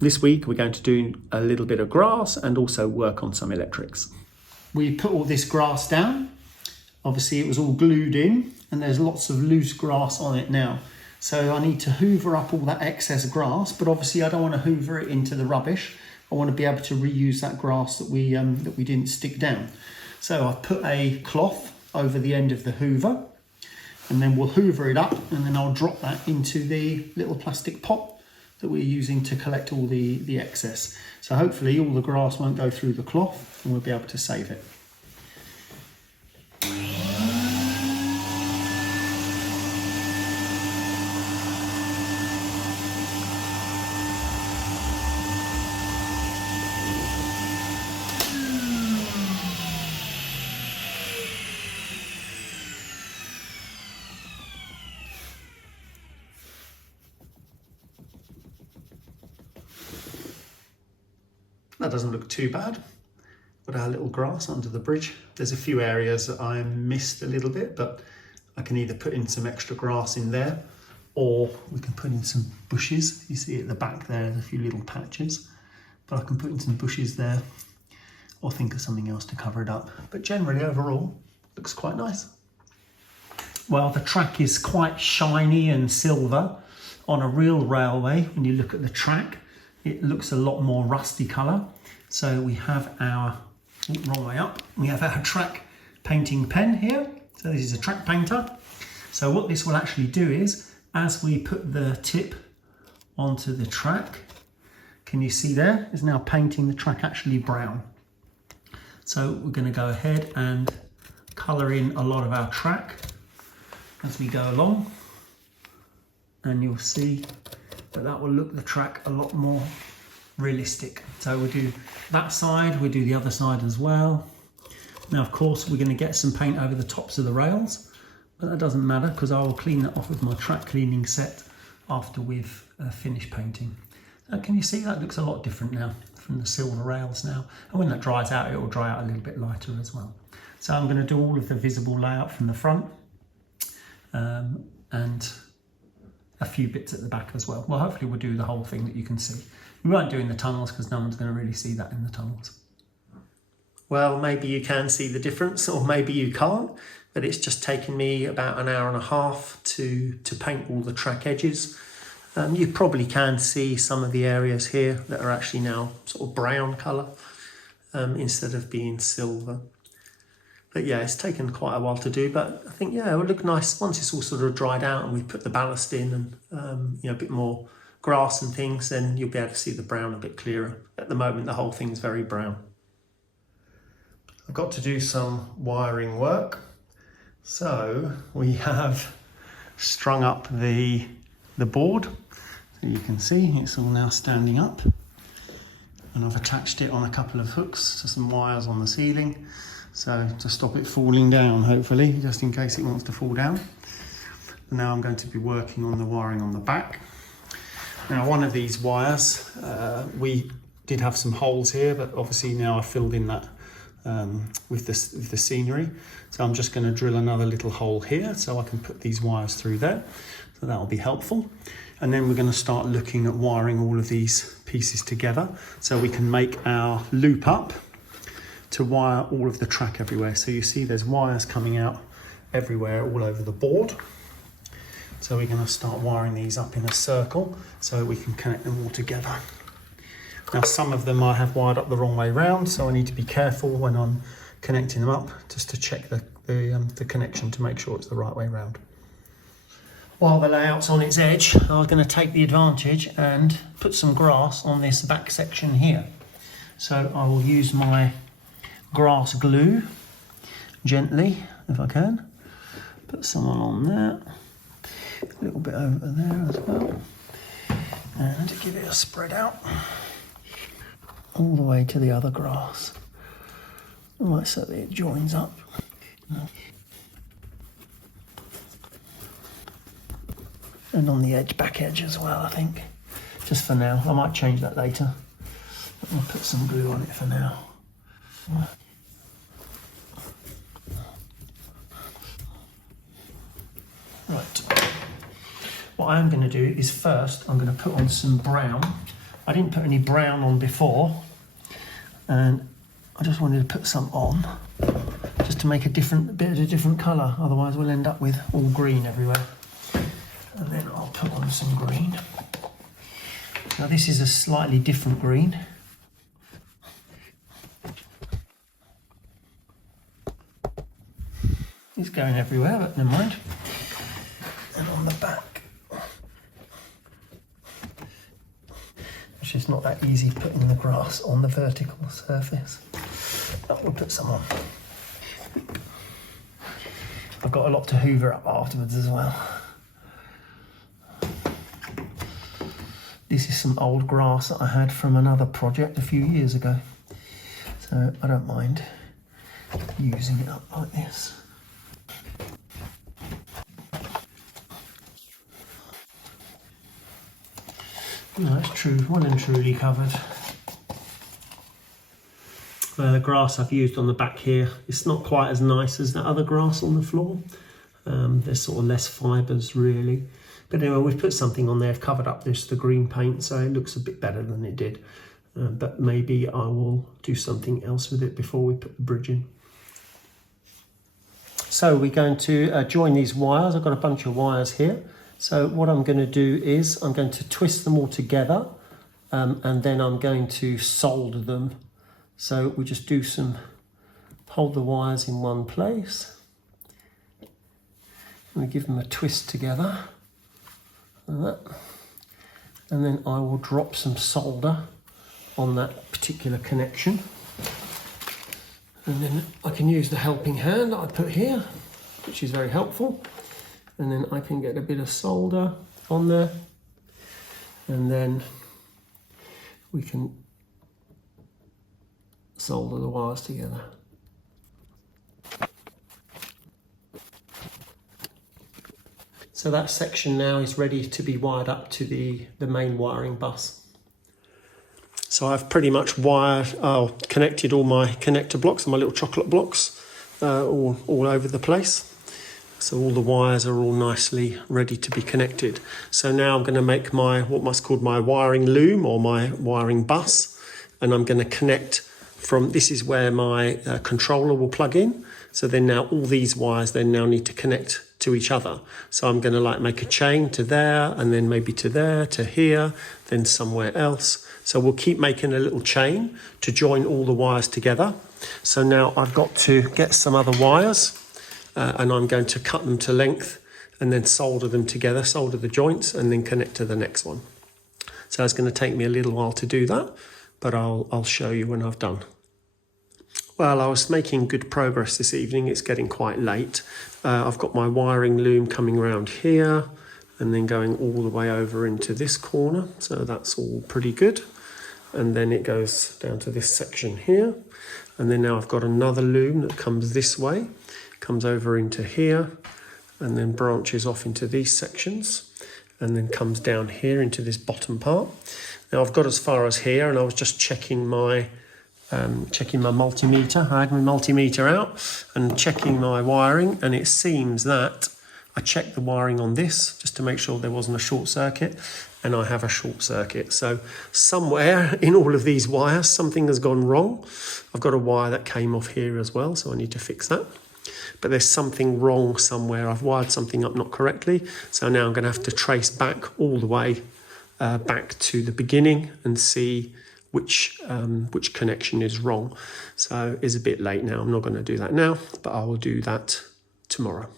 This week we're going to do a little bit of grass and also work on some electrics. We put all this grass down. Obviously it was all glued in and there's lots of loose grass on it now. So I need to hoover up all that excess grass, but obviously I don't want to hoover it into the rubbish. I want to be able to reuse that grass that we didn't stick down. So I've put a cloth over the end of the hoover and then we'll hoover it up and then I'll drop that into the little plastic pot that we're using to collect all the excess. So hopefully all the grass won't go through the cloth and we'll be able to save it. That doesn't look too bad. Got our little grass under the bridge. There's a few areas that I missed a little bit, but I can either put in some extra grass in there or we can put in some bushes. You see at the back there's a few little patches, but I can put in some bushes there or think of something else to cover it up. But generally overall, looks quite nice. Well, the track is quite shiny and silver. On a real railway, when you look at the track, it looks a lot more rusty colour. So we have our, wrong way up, we have our track painting pen here. So this is a track painter. So what this will actually do is, as we put the tip onto the track, can you see there, is now painting the track actually brown. So we're going to go ahead and colour in a lot of our track as we go along. And you'll see that will look the track a lot more realistic. So we'll do that side, we'll do the other side as well. Now of course we're going to get some paint over the tops of the rails, but that doesn't matter because I will clean that off with my track cleaning set after we've finished painting. Can you see that looks a lot different now from the silver rails now, and when that dries out it will dry out a little bit lighter as well. So I'm going to do all of the visible layout from the front and a few bits at the back as well. Well, hopefully we'll do the whole thing that you can see. We won't do in the tunnels because no one's going to really see that in the tunnels. Well, maybe you can see the difference or maybe you can't, but it's just taken me about an hour and a half to paint all the track edges. You probably can see some of the areas here that are actually now sort of brown colour instead of being silver. But yeah, it's taken quite a while to do, but I think, yeah, it will look nice once it's all sort of dried out and we put the ballast in and, you know, a bit more grass and things, then you'll be able to see the brown a bit clearer. At the moment, the whole thing's very brown. I've got to do some wiring work. So we have strung up the board. So you can see it's all now standing up. And I've attached it on a couple of hooks to some wires on the ceiling. So to stop it falling down, hopefully, just in case it wants to fall down. Now I'm going to be working on the wiring on the back. Now one of these wires, we did have some holes here, but obviously now I've filled in that with the scenery. So I'm just going to drill another little hole here so I can put these wires through there. So that will be helpful. And then we're going to start looking at wiring all of these pieces together so we can make our loop up to wire all of the track everywhere. So you see there's wires coming out everywhere all over the board. So we're going to start wiring these up in a circle so we can connect them all together. Now some of them I have wired up the wrong way round, so I need to be careful when I'm connecting them up just to check the connection to make sure it's the right way round. While the layout's on its edge, I'm going to take the advantage and put some grass on this back section here. So I will use my grass glue gently, if I can. Put some on there, a little bit over there as well, and give it a spread out all the way to the other grass, right, so that it joins up. And on the edge, back edge as well, I think, just for now. I might change that later, but I'll put some glue on it for now. Right, what I'm going to do is first I'm going to put on some brown I didn't put any brown on before, and I just wanted to put some on just to make a bit of a different colour, otherwise we'll end up with all green everywhere. And then I'll put on some green. Now this is a slightly different green. It's going everywhere, but never mind. And on the back, which is not that easy putting the grass on the vertical surface. But we'll put some on. I've got a lot to hoover up afterwards as well. This is some old grass that I had from another project a few years ago. So I don't mind using it up like this. No, it's true, well and truly covered. The grass I've used on the back here, it's not quite as nice as the other grass on the floor. There's sort of less fibres really. But anyway, we've put something on there, I've covered up the green paint, so it looks a bit better than it did. But maybe I will do something else with it before we put the bridge in. So we're going to join these wires. I've got a bunch of wires here. So what I'm going to do is I'm going to twist them all together and then I'm going to solder them. So we just do hold the wires in one place. And we give them a twist together. Like that. And then I will drop some solder on that particular connection. And then I can use the helping hand that I put here, which is very helpful. And then I can get a bit of solder on there. And then we can solder the wires together. So that section now is ready to be wired up to the main wiring bus. So I've pretty much connected all my connector blocks and my little chocolate blocks all over the place. So all the wires are all nicely ready to be connected. So now I'm going to make what's called my wiring loom or my wiring bus. And I'm going to connect from, this is where my controller will plug in. So then now all these wires then now need to connect to each other. So I'm going to make a chain to there and then maybe to there, to here, then somewhere else. So we'll keep making a little chain to join all the wires together. So now I've got to get some other wires and I'm going to cut them to length and then solder them together, solder the joints and then connect to the next one. So it's going to take me a little while to do that, but I'll show you when I've done. Well, I was making good progress this evening. It's getting quite late. I've got my wiring loom coming around here and then going all the way over into this corner. So that's all pretty good. And then it goes down to this section here. And then now I've got another loom that comes this way, comes over into here, and then branches off into these sections, and then comes down here into this bottom part. Now I've got as far as here, and I was just checking my multimeter. I had my multimeter out and checking my wiring, and it seems that I checked the wiring on this just to make sure there wasn't a short circuit, and I have a short circuit. So somewhere in all of these wires, something has gone wrong. I've got a wire that came off here as well, so I need to fix that. But there's something wrong somewhere. I've wired something up not correctly. So now I'm going to have to trace back all the way back to the beginning and see which connection is wrong. So it's a bit late now. I'm not going to do that now, but I will do that tomorrow.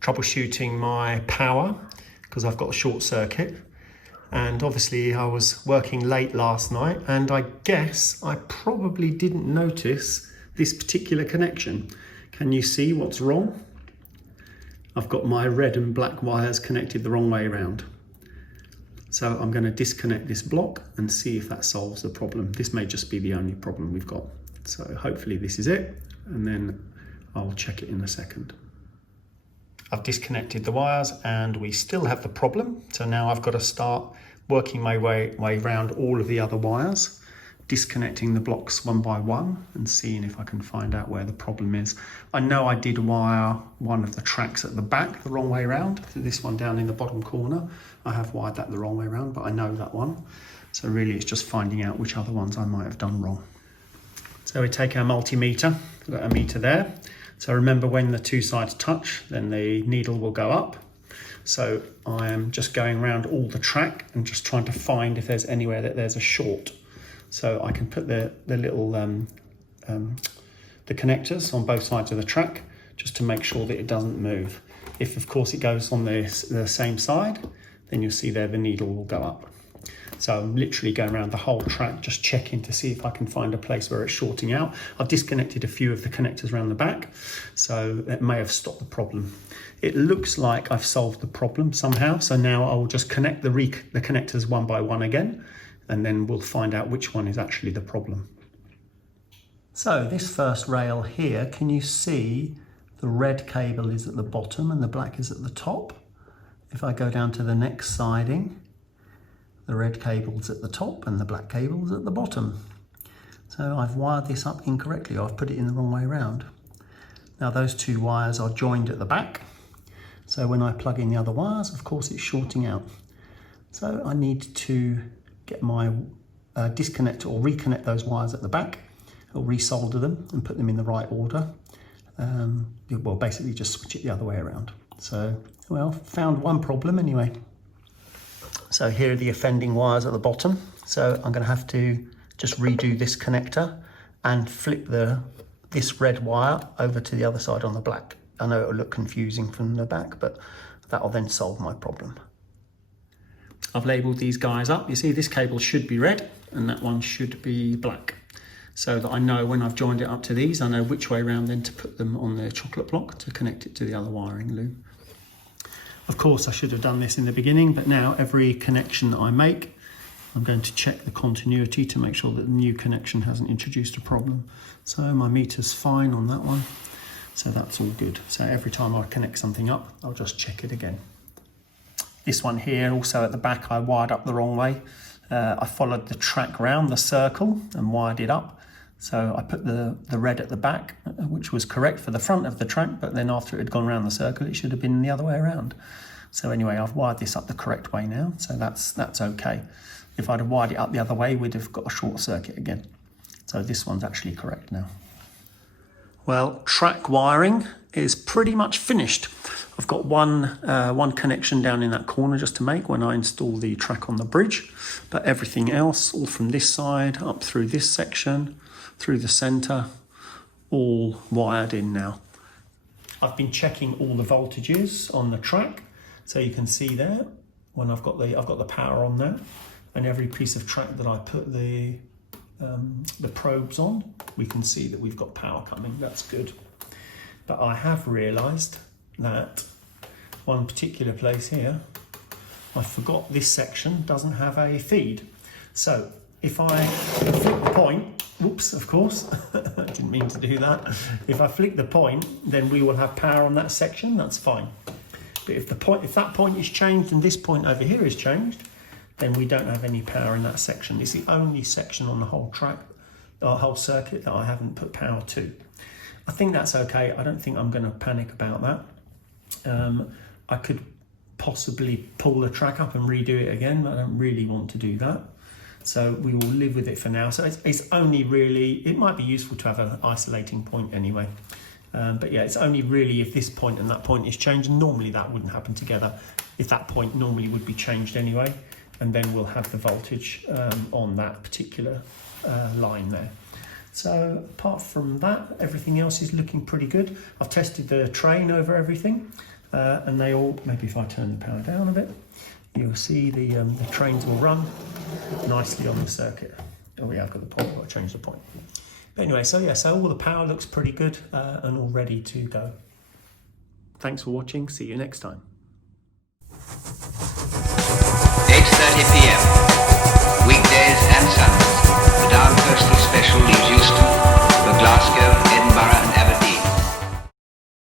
Troubleshooting my power because I've got a short circuit. And obviously I was working late last night and I guess I probably didn't notice this particular connection. Can you see what's wrong? I've got my red and black wires connected the wrong way around. So I'm going to disconnect this block and see if that solves the problem. This may just be the only problem we've got. So hopefully this is it, and then I'll check it in a second. I've disconnected the wires and we still have the problem. So now I've got to start working my way around all of the other wires, disconnecting the blocks one by one and seeing if I can find out where the problem is. I know I did wire one of the tracks at the back the wrong way around. This one down in the bottom corner, I have wired that the wrong way around, but I know that one. So really it's just finding out which other ones I might have done wrong. So we take our multimeter, we've got a meter there. So remember, when the two sides touch, then the needle will go up. So I am just going around all the track and just trying to find if there's anywhere that there's a short. So I can put the little the connectors on both sides of the track just to make sure that it doesn't move. If of course it goes on the same side, then you'll see there the needle will go up. So I'm literally going around the whole track just checking to see if I can find a place where it's shorting out. I've disconnected a few of the connectors around the back, so it may have stopped the problem. It looks like I've solved the problem somehow, so now I'll just connect the connectors one by one again, and then we'll find out which one is actually the problem. So this first rail here, can you see the red cable is at the bottom and the black is at the top? If I go down to the next siding, the red cable's at the top and the black cable's at the bottom. So I've wired this up incorrectly, or I've put it in the wrong way around. Now those two wires are joined at the back, so when I plug in the other wires, of course it's shorting out. So I need to get my disconnect or reconnect those wires at the back, or resolder them and put them in the right order. Well, basically just switch it the other way around. So, well, found one problem anyway. So here are the offending wires at the bottom. So I'm going to have to just redo this connector and flip this red wire over to the other side on the black. I know it'll look confusing from the back, but that'll then solve my problem. I've labelled these guys up. You see this cable should be red and that one should be black. So that I know when I've joined it up to these, I know which way around then to put them on the chocolate block to connect it to the other wiring loop. Of course, I should have done this in the beginning, but now every connection that I make, I'm going to check the continuity to make sure that the new connection hasn't introduced a problem. So my meter's fine on that one, so that's all good. So every time I connect something up, I'll just check it again. This one here, also at the back, I wired up the wrong way. I followed the track round the circle and wired it up. So I put the red at the back, which was correct for the front of the track, but then after it had gone around the circle, it should have been the other way around. So anyway, I've wired this up the correct way now, so that's okay. If I'd have wired it up the other way, we'd have got a short circuit again. So this one's actually correct now. Well, track wiring is pretty much finished. I've got one connection down in that corner just to make when I install the track on the bridge, but everything else, all from this side up through this section, through the centre, all wired in now. I've been checking all the voltages on the track, so you can see there when I've got the power on there, and every piece of track that I put the probes on, we can see that we've got power coming. That's good. But I have realised that one particular place here, I forgot this section doesn't have a feed. So if I flick the point, whoops, of course, I didn't mean to do that. If I flick the point, then we will have power on that section, that's fine. But if that point is changed and this point over here is changed, then we don't have any power in that section. It's the only section on the whole track, the whole circuit, that I haven't put power to. I think that's okay. I don't think I'm going to panic about that. I could possibly pull the track up and redo it again, but I don't really want to do that. So we will live with it for now. So it's only really, it might be useful to have an isolating point anyway. But yeah, it's only really if this point and that point is changed. Normally that wouldn't happen together. If that point normally would be changed anyway, and then we'll have the voltage on that particular line there. So apart from that, everything else is looking pretty good. I've tested the train over everything, and they all, maybe if I turn the power down a bit, you'll see the trains will run nicely on the circuit. Oh yeah, I've got the point, I've got to change the point. But anyway, so yeah, so all the power looks pretty good and all ready to go. Thanks for watching, see you next time. 8:30 p.m. Weekdays and Sundays. The Down Coastal Special leaves Euston